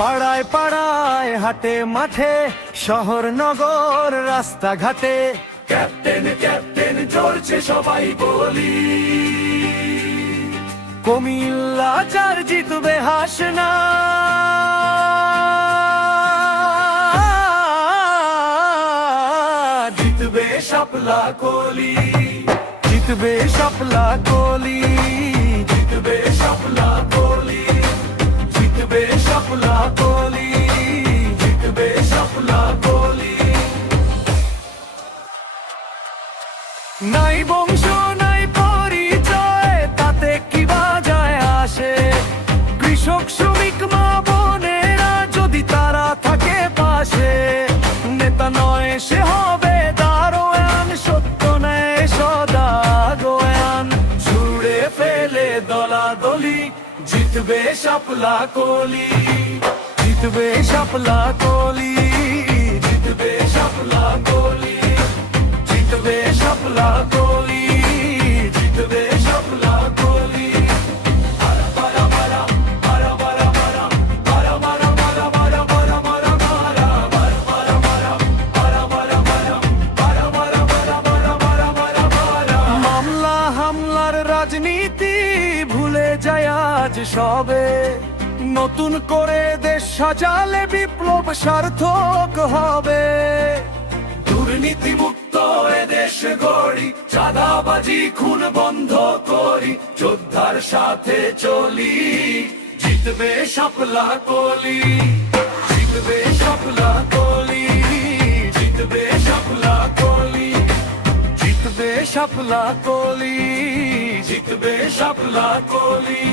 পাড়ায় পাড়ায় হাটে মাঠে শহর নগর রাস্তাঘাটে ক্যাপ্টেন ক্যাপ্টেন চলছে সবাই বলি, কুমিল্লা চার জিতবে হাসনা, জিতবে শাপলা কলি, জিতবে শাপলা কলি, জিতবে শাপলা কলি, জিতবে শাপলা কলি, জিতবে শাপলা কলি। নাই বংশ নাই পরিচয় তাতে কি বাজায় আসে, কৃষক শ্রমিক মা বোনেরা যদি তারা থাকে পাশে, নেতা নয় সে হবে দারোয়ান, সত্য নেয় সদা গোয়ান, ছুড়ে ফেলে দলাদলি, জিতবে শাপলা কলি, জিতবে শাপলা কলি, জিতবে শাপলা কলি, জিতবে শাপলা কলি, জিতবে শাপলা কলি। মামলা হামলার রাজনীতি ভুলে যায় আজ সবে, নতুন করে দেশ সাজালে বিপ্লব সার্থক হবে। দুর্নীতি মুক্ত এদেশ গড়ি, চাঁদাবাজি খুন বন্ধ করি, যোদ্ধার সাথে চলি, জিতবে শাপলা কলি, জিতবে শাপলা কলি, জিতবে শাপলা কলি, জিতবে শাপলা কলি, জিতবে শাপলা কলি।